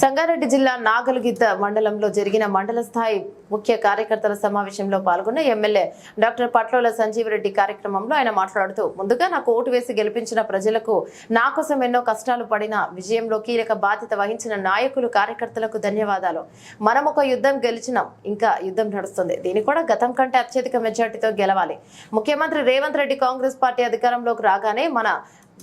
సంగారెడ్డి జిల్లా నాగలగిద్ద మండలంలో జరిగిన మండల స్థాయి ముఖ్య కార్యకర్తల సమావేశంలో పాల్గొన్న ఎమ్మెల్యే డాక్టర్ పట్లోల సంజీవరెడ్డి కార్యక్రమంలో ఆయన మాట్లాడుతూ ముందుగా నాకు ఓటు వేసి గెలిపించిన ప్రజలకు నా కోసం ఎన్నో కష్టాలు పడిన విజయంలో కీలక బాధ్యత వహించిన నాయకులు కార్యకర్తలకు ధన్యవాదాలు. మనం ఒక యుద్ధం గెలిచినాం ఇంకా యుద్ధం నడుస్తుంది. దీన్ని కూడా గతం కంటే అత్యధిక మెజార్టీతో గెలవాలి. ముఖ్యమంత్రి రేవంత్ రెడ్డి కాంగ్రెస్ పార్టీ అధికారంలోకి రాగానే మన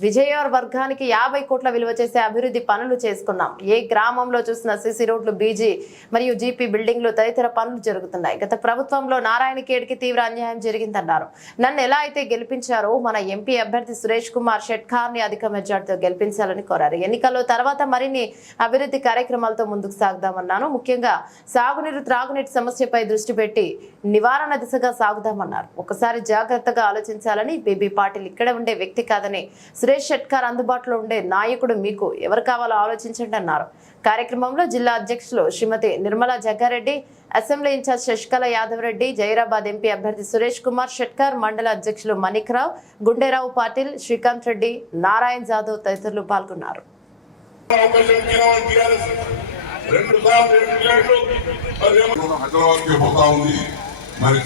విజయవాడ వర్గానికి యాభై కోట్ల విలువ చేసే అభివృద్ధి పనులు చేసుకున్నాం. ఏ గ్రామంలో చూసిన సిసి రోడ్లు బీజీ మరియు జీపీ బిల్డింగ్లు తదితర పనులు జరుగుతున్నాయి. గత ప్రభుత్వంలో నారాయణ కేడికి తీవ్ర అన్యాయం జరిగిందన్నారు. నన్ను ఎలా అయితే గెలిపించారో మన ఎంపీ అభ్యర్థి సురేష్ కుమార్ షెట్కార్ని అధిక మెజార్టీతో గెలిపించాలని కోరారు. ఎన్నికల్లో తర్వాత మరిన్ని అభివృద్ధి కార్యక్రమాలతో ముందుకు సాగుదామన్నాను. ముఖ్యంగా సాగునీరు త్రాగునీటి సమస్యపై దృష్టి పెట్టి నివారణ దిశగా సాగుదామన్నారు. ఒకసారి జాగ్రత్తగా ఆలోచించాలని బీబీ పాటిల్ ఇక్కడ ఉండే వ్యక్తి కాదని సురేష్ షెట్కార్ అందుబాటులో ఉండే నాయకుడు మీకు ఎవరు కావాలో ఆలోచించండి అన్నారు. కార్యక్రమంలో జిల్లా అధ్యక్షులు Shrimati Nirmala Jaggareddy assembly in charge Shashikala Yadav Reddy Zaheerabad MP అభ్యర్థి సురేష్ కుమార్ షెట్కార్ మండల అధ్యక్షులు మణిక్రావు గుండెరావు పాటిల్ శ్రీకాంత్ రెడ్డి నారాయణ్ జాదవ్ తదితరులు పాల్గొన్నారు. మరి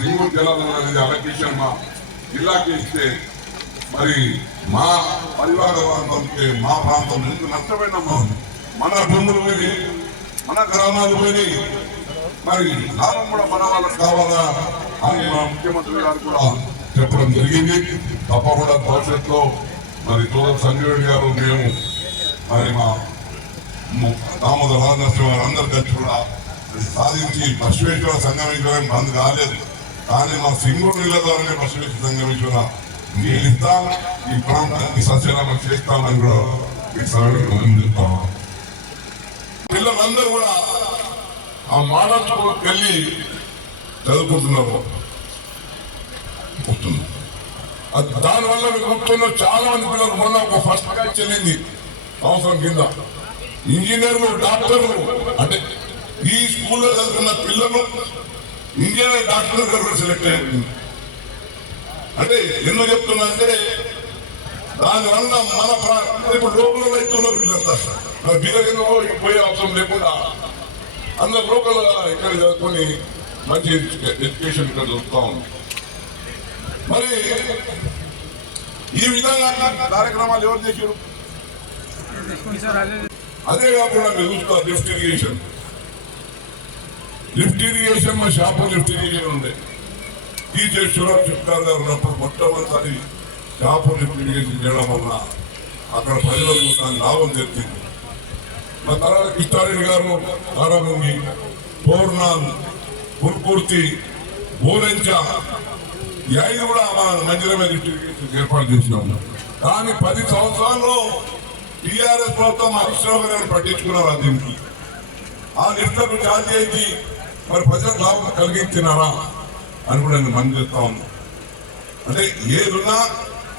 జిల్లాకి ఇస్తే మరి మా పరివార ప్రాంతంకి మా ప్రాంతం ఎందుకు నష్టమైన మన భూములు పోయి మన గ్రామాలు పోయి మరి లాభం కూడా మన వాళ్ళకి కావాలా అని మా ముఖ్యమంత్రి గారు కూడా చెప్పడం జరిగింది. తప్పకుండా భవిష్యత్తులో మరి తోట సంజయుడు గారు మేము మరి మా దామోదర రాజనరసింహ గారు అందరు కలిసి కూడా సాధించి బసవేశ్వర సంగమేశ్వరం బంద్ కాలేదు. కానీ మా సింగూరు నీళ్ళ ద్వారానే బసవేశ్వర సంగమేశ్వర నీళ్ళు ఈ ప్రాంతానికి సస్యనామం చేస్తామని కూడా ఈ సభలో చెప్తాం పిల్లలందరూ కూడా ఆ మోడల్ స్కూల్కి వెళ్ళి చదువుకుంటున్నారు దానివల్ల మీకు గుర్తున్న చాలా మంది పిల్లలు మొన్న ఒక ఫస్ట్ బ్యాచ్ చెల్లింది సంవత్సరం కింద. ఇంజనీర్లు డాక్టర్లు అంటే ఈ స్కూల్లో చదువుకున్న పిల్లలు ఇంజనీర్ డాక్టర్ గారు సెలెక్ట్ అయ్యింది అంటే ఎందుకు చెప్తున్నా అంటే దానివల్ల మన ఇప్పుడు లోకల్ రైతున్నారు వీళ్ళంతా. మరి పోయే అవసరం లేకుండా అందరు లోకల్ ఇక్కడ చదువుకొని మంచి ఎడ్యుకేషన్ ఇక్కడ దొరుకుతా ఉంది. మరి ఈ విధంగా కార్యక్రమాలు ఎవరు చేశారు? అదే కాకుండా మీరు చూస్తారు లిఫ్ట్ ఇరిగేషన్. లిఫ్ట్ ఇరిగేషన్ మా షాపు లిఫ్ట్ ఇరిగేషన్ ఉండే టీచర్ శివరాజ్ చెప్తారు గారు ఉన్నప్పుడు మొట్టమొదటిసారి షాపు ఇరిగేషన్ చేయడం వల్ల అక్కడ ప్రజలకు దాని లాభం జరిగింది మా తర్వాత కృష్ణారెడ్డి గారు ఆరామంగి పౌర్ణాన్ పుల్పూర్తి భూలంచ ఇవన్నీ కూడా మన మందిరమే లిఫ్ట్ ఏర్పాటు చేసినాం. కానీ పది సంవత్సరాల్లో టీఆర్ఎస్ ప్రభుత్వం హరీశ్రావు గారిని పట్టించుకున్నారు దీనికి. ఆ లిఫ్ట్లకు ఛార్జ్ చేసి మరి ప్రజలకు లాభం కలిగించినారా? అని కూడా నేను మనం చెప్తా ఉన్నాం. అంటే ఏదున్నా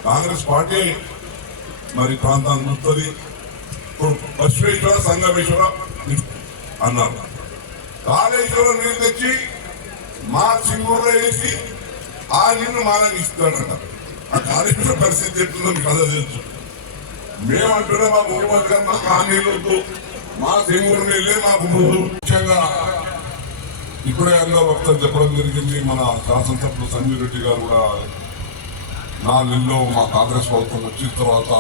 కాంగ్రెస్ పార్టీ మరి ప్రాంతాన్ని చూస్తుంది ఇప్పుడు బసవేశ్వర సంగమేశ్వర అన్నారు. కాళేశ్వరం నీళ్ళు తెచ్చి మా సింగూరులో వేసి ఆ నీళ్ళు మానకి ఇస్తాడంట ఆ కాళేశ్వర పరిస్థితి ఎట్లుందో కథ తెలుసు. మేమంటున్నా మా ముఖ్యమంత్రి గారు మాకు ఆ నీళ్ళు వద్దు. మా సింగూరు నీళ్ళే మాకు ముఖ్యంగా ఇప్పుడే అందరూ వక్తలు చెప్పడం జరిగింది. మన శాసనసభ్యులు సంజయ్ రెడ్డి గారు కూడా నా నెలలో మా కాంగ్రెస్ ప్రభుత్వం వచ్చిన తర్వాత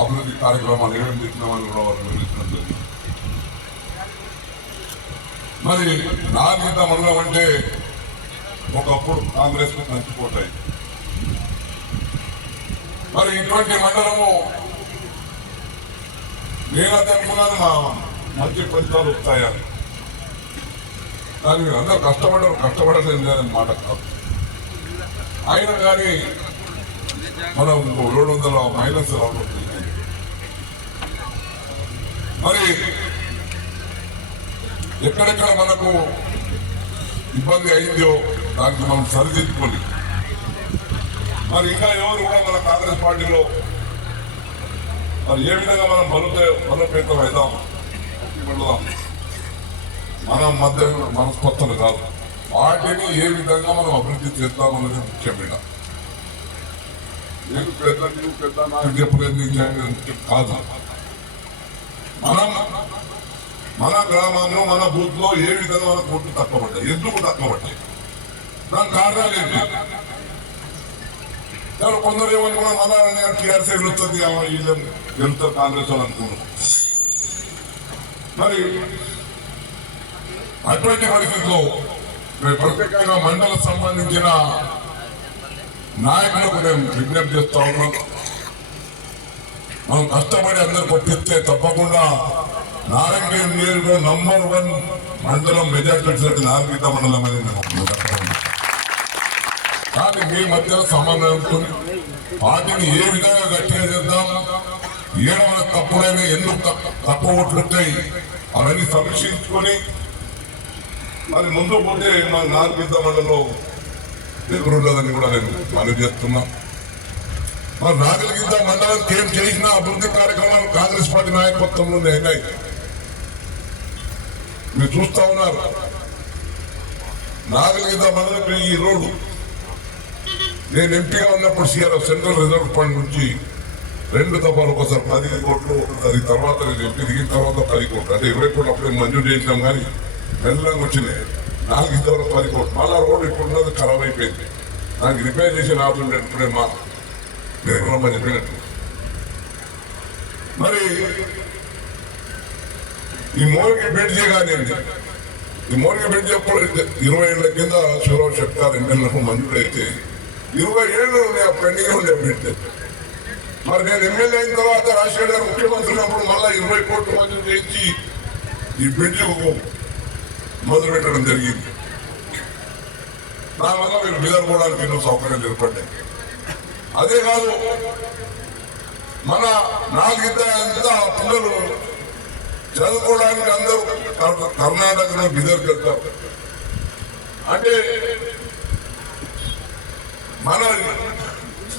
అభివృద్ధి కార్యక్రమాలు ఏమేమి చెప్పినామని కూడా వారు వివరించడం జరిగింది. మరి నాణ్యత మండలం అంటే ఒకప్పుడు కాంగ్రెస్ నచ్చిపోతాయి మరి ఇటువంటి మండలము నేను అనుకున్నాను మా మంచి ఫలితాలు వస్తాయని దాని మీరు అందరూ కష్టపడ కష్టపడలేదు మాట కాదు. అయినా కానీ మనం రెండు వందల మైనస్ రావడం మరి ఎక్కడెక్కడ మనకు ఇబ్బంది అయిందో దానికి మనం సరిదిద్దుకొని మరి ఇంకా ఎవరు కూడా మన కాంగ్రెస్ పార్టీలో మరి ఏ విధంగా మనం బలోపే బలోపేతం అవుదాం ఇప్పుడు మన మధ్య మనస్పత్తులు కాదు. వాటిని ఏ విధంగా మనం అభివృద్ధి చేద్దామన్నది ముఖ్యమైన నేను పెద్ద నువ్వు పెద్ద నాకు చెప్పలేదు నీకు కాదు. మనం మన గ్రామంలో మన బూత్లో ఏ విధంగా మన కోట్లు తక్కువపడ్డాయి ఎందుకు తక్కువపడ్డాయి దానికి కారణాలు ఏంటి? కొందరు ఏమనుకున్నా మన టీఆర్సీ గెలుస్తుంది వీళ్ళు గెలుస్తారు కాంగ్రెస్ వాళ్ళు అనుకున్నాం మరి అటువంటి పరిస్థితుల్లో మేము ప్రత్యేకంగా మండలం సంబంధించిన నాయకులకు మేము విజ్ఞప్తి చేస్తా ఉన్నాం మనం కష్టపడి అందరు కొట్టిస్తే తప్పకుండా నారాయణ నియోజకవర్గం నంబర్ వన్ మండలం మెజార్టీ వచ్చినట్టు నారాయణ మండలం అనేది నేను కానీ మీ మధ్యలో సమన్వయంతో పార్టీని ఏ విధంగా గట్టిగా చేద్దాం ఏడవ తప్పుడైనా ఎందుకు తప్పు- తక్కువ ఓట్లు అవన్నీ సమీక్షించుకొని మరి ముందు పోతే మన నాలుగు మండలంలో ఎదురుండదని కూడా నేను మనవి చేస్తున్నా. మరి నాగలిగిద్ద మండలానికి ఏం చేసిన అభివృద్ధి కార్యక్రమాలు కాంగ్రెస్ పార్టీ నాయకత్వంలో అయినాయి మీరు చూస్తా ఉన్నారు. నాగలిగిద్ద మండలం ఈ రోడ్డు. నేను ఎంపీగా ఉన్నప్పుడు సిఆర్ఎఫ్ సెంట్రల్ రిజర్వ్ ఫండ్ నుంచి రెండు దఫాలు ఒకసారి పది కోట్లు అది తర్వాత నేను ఎంపీ దిగిన తర్వాత పది కోట్లు. అంటే ఇరవై కోట్లు అప్పుడే మంజూరు చేసినాం కానీ మెల్లగా వచ్చినాయి నాలుగు ఇద్దరు పది కోట్లు. మళ్ళా రోడ్డు ఇప్పుడు ఉన్నది ఖరాబ్ అయిపోయింది. నాకు రిపేర్ చేసి రాబోతుండే ఇప్పుడే మా నిర్మలమ్మ చెప్పినట్టు మరి ఈ మోరికి బ్రిడ్జి కానీ ఈ మోరికి బ్రిడ్జి ఎప్పుడు ఇరవై ఏళ్ళ కింద శివరావు చెప్తారు ఎమ్మెల్యేలకు మంజూరు అయితే. ఇరవై ఏళ్ళు ఉన్నాయి ఆ పెండింగ్ ఉండే బ్రిడ్జ్ మరి నేను ఎమ్మెల్యే అయిన తర్వాత రాజశేఖర్ గారు ముఖ్యమంత్రి ఉన్నప్పుడు మళ్ళీ ఇరవై కోట్లు మంజూరు చేయించి ఈ బ్రిడ్జ్ మొదలు పెట్టడం జరిగింది. నా వల్ల మీరు బీదర్ పోవడానికి ఎన్నో సౌకర్యాలు ఏర్పడ్డాయి. అదే కాదు మన నాలుగిద్ద పిల్లలు చదువుకోవడానికి అందరూ కర్ణాటకలో బిదర్కి వెళ్తారు. అంటే మన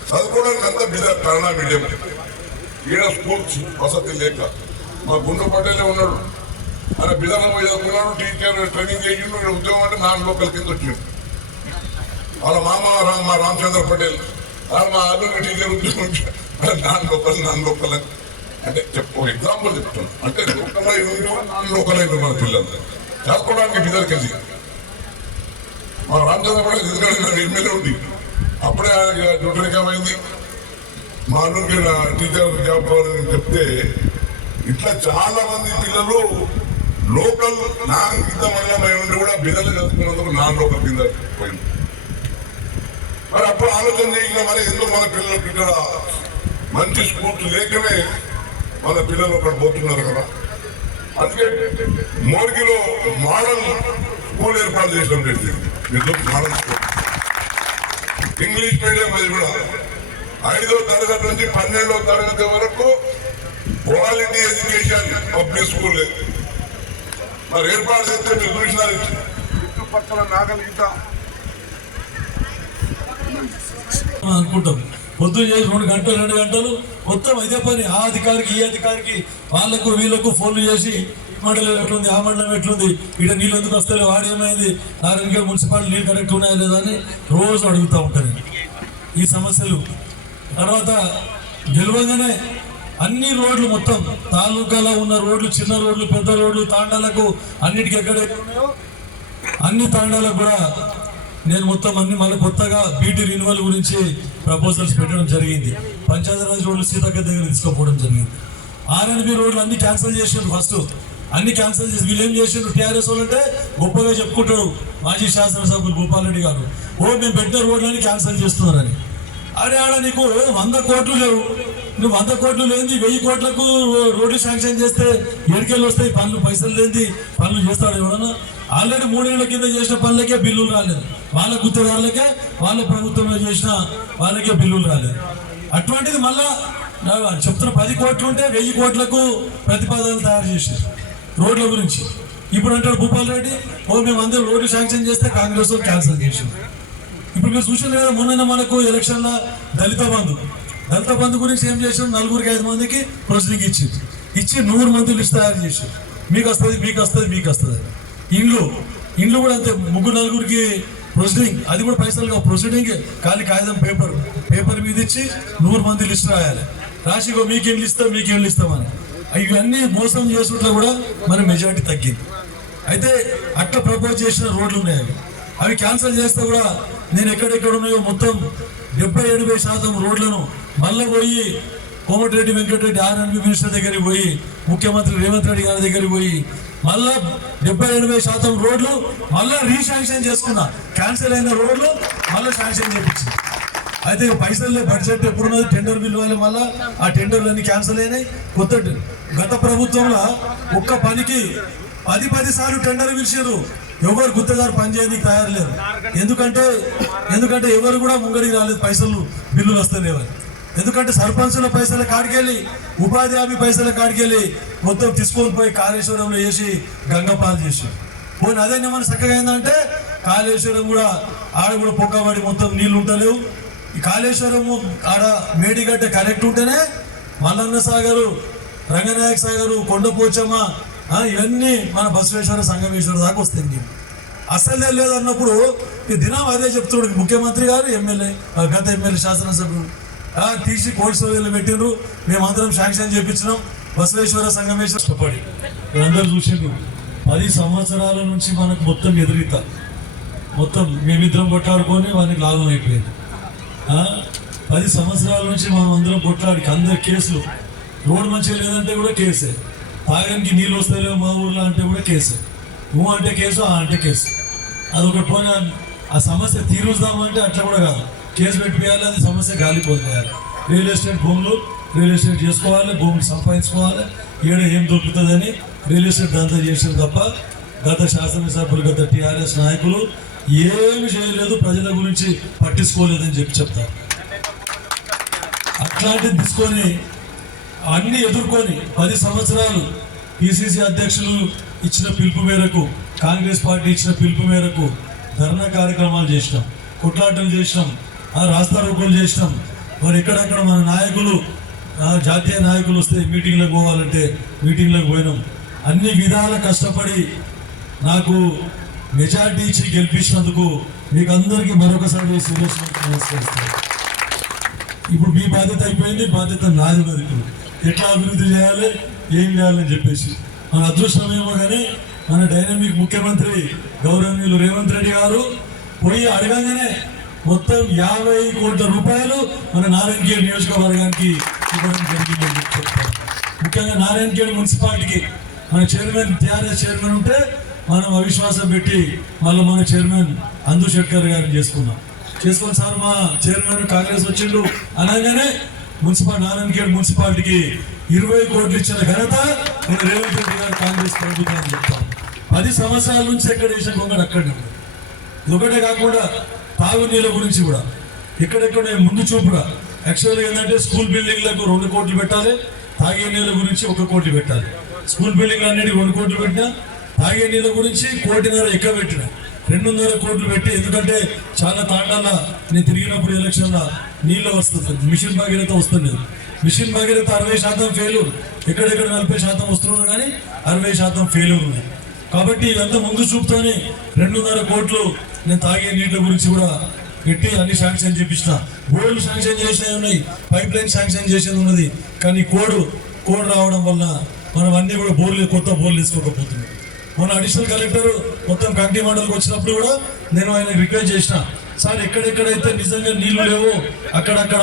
చదువుకోవడానికి అంతా బిదర్ కర్ణా మీడియం. ఈడ స్కూల్స్ వసతి లేక. మా గుండు పట్టేలే ఉన్నాడు. అరే బిదర్లో పోయి చదువుకున్నాడు టీచర్ ట్రైనింగ్ చేసిండు ఈడ ఉద్యోగం అంటే మా లోకల్ కింద వచ్చిండు వాళ్ళ మామ రామ్ మా రామచంద్ర పటేల్. వాళ్ళ మా అల్లుడి టీచర్ ఉద్యోగం నాన్ లోకల్ నాన్ లోకల్ అని అంటే చెప్పు ఎగ్జాంపుల్ చెప్తాను అంటే లోకల్ అయిన నాన్ లోకల్ అయిన మన పిల్లలు చదువుకోవడానికి బిదర్కి వెళ్ళి మా రామచంద్ర పటేల్ ఎందుకంటే ఎమ్మెల్యే ఉంది. అప్పుడే ఆయన డ్యూటీ అయింది. మా అల్లుడికి టీచర్ జాబ్ కావాలని చెప్తే ఇట్లా చాలా మంది పిల్లలు లోకల్ నాన్ కింద మండలం ఉండి కూడా బిడ్డలు చదువుకున్నందుకు నాన్ లోకల్ కింద పోయింది. మరి అప్పుడు ఆలోచన చేసిన మరి ఎందుకు మన పిల్లలకి ఇక్కడ మంచి స్కూల్స్ లేకనే మన పిల్లలు అక్కడ పోతున్నారు కదా. అందుకే మోర్గిలో మోడల్ స్కూల్ ఏర్పాటు చేసిన ఎందుకు మోడల్ స్కూల్? ఇంగ్లీష్ మీడియం అది కూడా. ఐదో తరగతి నుంచి పన్నెండో తరగతి వరకు క్వాలిటీ ఎడ్యుకేషన్ పబ్లిక్ స్కూల్. లేదు మరి ఏర్పాటు చేస్తే మీరు చూసినారు చుట్టుపక్కల నాగలిగిత అని అనుకుంటాం. పొద్దున్న చేసి రెండు గంటలు రెండు గంటలు మొత్తం ఇదే పని. ఆ అధికారికి ఈ అధికారికి వాళ్ళకు వీళ్ళకు ఫోన్లు చేసి మండలం ఎట్లుంది ఆ మండలం ఎట్లుంది ఇక్కడ నీళ్ళు ఎందుకు వస్తలేవు వాడు ఏమైంది నారాయణ మున్సిపాలిటీ నీళ్ళు కరెక్ట్ ఉన్నాయా లేదా అని రోజు అడుగుతూ ఉంటారు ఈ సమస్యలు. తర్వాత గెలవగానే అన్ని రోడ్లు మొత్తం తాలూకాలో ఉన్న రోడ్లు చిన్న రోడ్లు పెద్ద రోడ్లు తాండాలకు అన్నిటికీ ఎక్కడెక్కడ ఉన్నాయో అన్ని తాండాలకు కూడా నేను మొత్తం అన్ని మళ్ళీ కొత్తగా బీటీ రినివల్ గురించి ప్రపోజల్స్ పెట్టడం జరిగింది. పంచాయతీరాజ్ రోడ్లు సీతక్క దగ్గర తీసుకోపోవడం జరిగింది. ఆర్ఎన్బి రోడ్లు అన్ని క్యాన్సిల్ చేసిండ్రు ఫస్ట్ అన్ని క్యాన్సిల్ చేసి వీళ్ళు ఏం చేసిండ్రు? టీఆర్ఎస్ వాళ్ళు అంటే గొప్పగా చెప్పుకుంటాడు మాజీ శాసనసభ్యులు భూపాల్ రెడ్డి గారు. ఓ మేము పెట్టిన రోడ్లని క్యాన్సిల్ చేస్తున్నారని. అరే ఆడ నీకు వంద కోట్లు లేవు. నువ్వు వంద కోట్లు లేని వెయ్యి కోట్లకు రోడ్డు శాంక్షన్ చేస్తే ఏడుకెళ్ళి వస్తాయి పనులు పైసలు లేని పనులు చేస్తాడు ఎవడన్నా? ఆల్రెడీ మూడేళ్ళ కింద చేసిన పనులకే బిల్లులు రాలేదు. వాళ్ళ గుత్తదారులకే వాళ్ళ ప్రభుత్వంలో చేసిన వాళ్ళకే బిల్లులు రాలేదు. అటువంటిది మళ్ళా చెప్తున్న పది కోట్లు ఉంటే వెయ్యి కోట్లకు ప్రతిపాదనలు తయారు చేశారు రోడ్ల గురించి. ఇప్పుడు అంటాడు భూపాల్ రెడ్డి ఓ మేము అందరూ రోడ్డు శాంక్షన్ చేస్తే కాంగ్రెస్ క్యాన్సిల్ చేసింది ఇప్పుడు మీరు చూసిన కదా మొన్న మనకు ఎలక్షన్ల దళిత బంధు. దళిత బంధు గురించి ఏం చేసాం నలుగురికి ఐదు మందికి ప్రజలకు ఇచ్చింది. ఇచ్చి నూరు మంది లిస్ట్ తయారు చేశారు. మీకు వస్తుంది మీకు వస్తుంది మీకు వస్తుంది. ఇండ్లు ఇండ్లు కూడా అంతే. ముగ్గురు నలుగురికి ప్రొసీడింగ్. అది కూడా పైసలు కావు. ప్రొసీడింగ్ ఖాళీ కాగితం పేపర్ పేపర్ మీద ఇచ్చి నూరు మంది లిస్ట్ రాయాలి. రాసి ఇగో మీకు ఇండ్లు ఇస్తాం మీకు ఇండ్లు ఇస్తామని ఇవన్నీ మోసం చేసుకుంటే కూడా మన మెజారిటీ తగ్గింది. అయితే అట్లా ప్రపోజ్ చేసిన రోడ్లు ఉన్నాయి అవి. అవి క్యాన్సిల్ చేస్తే కూడా నేను ఎక్కడెక్కడ ఉన్నాయో మొత్తం డెబ్బై ఎనభై శాతం రోడ్లను మళ్ళీ పోయి కోమటిరెడ్డి వెంకటరెడ్డి ఆర్ఎన్బి మినిస్టర్ దగ్గరికి పోయి ముఖ్యమంత్రి రేవంత్ రెడ్డి గారి దగ్గరికి పోయి మళ్ళా డెబ్బై ఎనభై శాతం రోడ్లు మళ్ళా రీశాంక్షన్ చేసుకున్నా. క్యాన్సిల్ అయిన రోడ్లు మళ్ళీ శాంక్షన్ చేయించి అయితే ఇక పైసలు బడ్జెట్ ఎప్పుడున్నది టెండర్ బిల్ మళ్ళా ఆ టెండర్లు అన్ని క్యాన్సిల్ అయినాయి. కొత్త గత ప్రభుత్వంలో ఒక్క పనికి పది పది సార్లు టెండర్ పిలిచారు ఎవరు గుత్తగారు పనిచేయడానికి తయారు లేరు. ఎందుకంటే ఎందుకంటే ఎవరు కూడా ముంగడికి రాలేదు. పైసలు బిల్లులు వస్తలేవని ఎందుకంటే సర్పంచుల పైసల కాడికెళ్ళి ఉపాధి హామీ పైసల కాడికెళ్ళి మొత్తం తీసుకొని పోయి కాళేశ్వరంలో వేసి గంగపాలు చేసి పోయిన అదే ఏమైనా చక్కగా ఏంటంటే కాళేశ్వరం కూడా ఆడ కూడా పొక్కబడి మొత్తం నీళ్ళు ఉంటలేవు ఈ కాళేశ్వరము ఆడ మేడిగడ్డ కరెక్ట్ ఉంటేనే మల్లన్న సాగరు రంగనాయక సాగరు కొండపోచమ్మ ఇవన్నీ మన బసవేశ్వర సంగమేశ్వర దాకా వస్తాయి నీళ్ళు. అసలే లేదన్నప్పుడు ఈ దినం అదే చెప్తున్నాడు ముఖ్యమంత్రి గారు ఎమ్మెల్యే గత ఎమ్మెల్యే శాసనసభ్యుడు. తీసి కోల్డ్ స్టోరేజ్లో పెట్టిండ్రు మేమందరం శాంక్షన్ చేపించినాం. బసవేశ్వర సంగమేశ్వర కష్టపడి మీరందరూ చూసిండ్రు. పది సంవత్సరాల నుంచి మనకు మొత్తం ఎదురీత. మొత్తం మేమిద్దరం కొట్లాడుకొని వారికి లాభం అయిపోయింది. ఆ? పది సంవత్సరాల నుంచి మనం అందరం కొట్లాడికి అందరు కేసులు. రోడ్ మంచిగా లేదంటే కూడా కేసే. తాగడానికి నీళ్ళు వస్తాయో మా ఊర్లో అంటే కూడా కేసే. నువ్వు అంటే కేసు ఆ అంటే కేసు. అదొకటి పోనీ ఆ సమస్య తీరుస్తామంటే అట్లా కూడా కాదు. కేసు పెట్టిపోయాలి అది సమస్య గాలిపోతుంది రియల్ ఎస్టేట్ భూములు రియల్ ఎస్టేట్ చేసుకోవాలి భూములు సంపాదించుకోవాలి. ఏడ ఏం దొరుకుతుందని రియల్ ఎస్టేట్ దంతా చేసారు తప్ప గత శాసనసభ్యులు గత టీఆర్ఎస్ నాయకులు ఏమి చేయలేదు ప్రజల గురించి పట్టించుకోలేదని చెప్పి చెప్తారు. అట్లాంటిది తీసుకొని అన్ని ఎదుర్కొని పది సంవత్సరాలు పిసిసి అధ్యక్షులు ఇచ్చిన పిలుపు మేరకు కాంగ్రెస్ పార్టీ ఇచ్చిన పిలుపు మేరకు ధర్నా కార్యక్రమాలు చేసినాం కొట్లాటలు చేసినాం. రాస్తా రోకోలు చేసినాం. మరి ఎక్కడెక్కడ మన నాయకులు జాతీయ నాయకులు వస్తే మీటింగ్లకు పోవాలంటే మీటింగ్లకు పోయినాం. అన్ని విధాల కష్టపడి నాకు మెజార్టీ ఇచ్చి గెలిపించినందుకు మీకు అందరికీ మరొకసారి నమస్కరిస్తాను ఇప్పుడు మీ బాధ్యత అయిపోయింది బాధ్యత నాది ఉన్నది ఇప్పుడు. ఎట్లా అభివృద్ధి చేయాలి ఏం చేయాలని చెప్పేసి. మన అదృష్టమేమో కానీ మన డైనమిక్ ముఖ్యమంత్రి గౌరవనీయులు రేవంత్ రెడ్డి గారు పోయి అడగంగానే మొత్తం యాభై కోట్ల రూపాయలు మన నారాయణఖేడ్ నియోజకవర్గానికి ఇవ్వడం జరిగిందని చెప్తాను ముఖ్యంగా నారాయణఖేడ్ మున్సిపాలిటీకి మన చైర్మన్ టీఆర్ఎస్ చైర్మన్ ఉంటే మనం అవిశ్వాసం పెట్టి మళ్ళీ మన చైర్మన్ అందు శెట్కర్ గారిని చేసుకున్నాం చేసుకొని సార్ మా చైర్మన్ కాంగ్రెస్ వచ్చిండు అనగానే మున్సిపల్ నారాయణఖేడ్ మున్సిపాలిటీకి ఇరవై కోట్లు ఇచ్చిన ఘనత మన రేవంత్ రెడ్డి గారు కాంగ్రెస్ ప్రభుత్వాన్ని చెప్తాను పది సంవత్సరాల నుంచి ఎక్కడ వేసిన కొంగడు అక్కడ ఇది ఒకటే కాకుండా తాగునీళ్ళ గురించి కూడా. ఎక్కడెక్కడ ముందు చూపుగా. యాక్చువల్గా ఏంటంటే స్కూల్ బిల్డింగ్లకు రెండు కోట్లు పెట్టాలి తాగే నీళ్ళ గురించి ఒక కోటి పెట్టాలి. స్కూల్ బిల్డింగ్లు అన్నిటికీ రెండు కోట్లు పెట్టినా తాగే నీళ్ళ గురించి కోటిన్నర ఎక్కువ పెట్టిన. రెండున్నర కోట్లు పెట్టి ఎందుకంటే చాలా తాండాల నేను తిరిగినప్పుడు ఎలక్షన్ల నీళ్ళు వస్తుంది మిషన్ భగీరథ వస్తుంది మిషన్ భగీరథ అరవై శాతం ఫెయిల్యూర్ ఎక్కడెక్కడ నలభై శాతం వస్తున్నారు కానీ అరవై శాతం ఫెయిల్యూర్ ఉన్నాయి. కాబట్టి ఇదంతా ముందు చూపుతోనే రెండున్నర కోట్లు నేను తాగే నీళ్ళ గురించి కూడా పెట్టి అన్ని శాంక్షన్ చేపించిన బోర్లు శాంక్షన్ చేసినవి ఉన్నాయి పైప్ లైన్ శాంక్షన్ చేసేది ఉన్నది. కానీ కోడ్ కోడ్ రావడం వల్ల మనం అన్ని కూడా బోర్లు కొత్త బోర్లు వేసుకోకపోతున్నాం. మన అడిషనల్ కలెక్టర్ మొత్తం కంటి మండలికి వచ్చినప్పుడు కూడా నేను ఆయన రిక్వెస్ట్ చేసిన సార్ ఎక్కడెక్కడైతే నిజంగా నీళ్ళు లేవో అక్కడక్కడ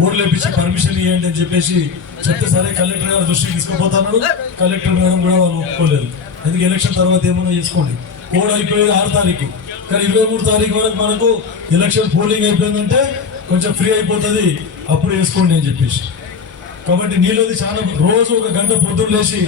బోర్లు వేపించి పర్మిషన్ ఇవ్వండి అని చెప్పేసి చెప్తే సరే కలెక్టర్ గారు దృష్టికి తీసుకుపోతున్నాడు కలెక్టర్ మేడం కూడా వాళ్ళు ఒప్పుకోలేదు. ఎందుకు ఎలక్షన్ తర్వాత ఏమన్నా చేసుకోండి. కోడ్ అయిపోయేది ఆరు తారీఖు. కానీ ఇరవై మూడు తారీఖు వరకు మనకు ఎలక్షన్ పోలింగ్ అయిపోయిందంటే కొంచెం ఫ్రీ అయిపోతుంది. అప్పుడు వేసుకోండి అని చెప్పేసి. కాబట్టి నీళ్ళది చాలా రోజు ఒక గంట పొద్దున్న లేచి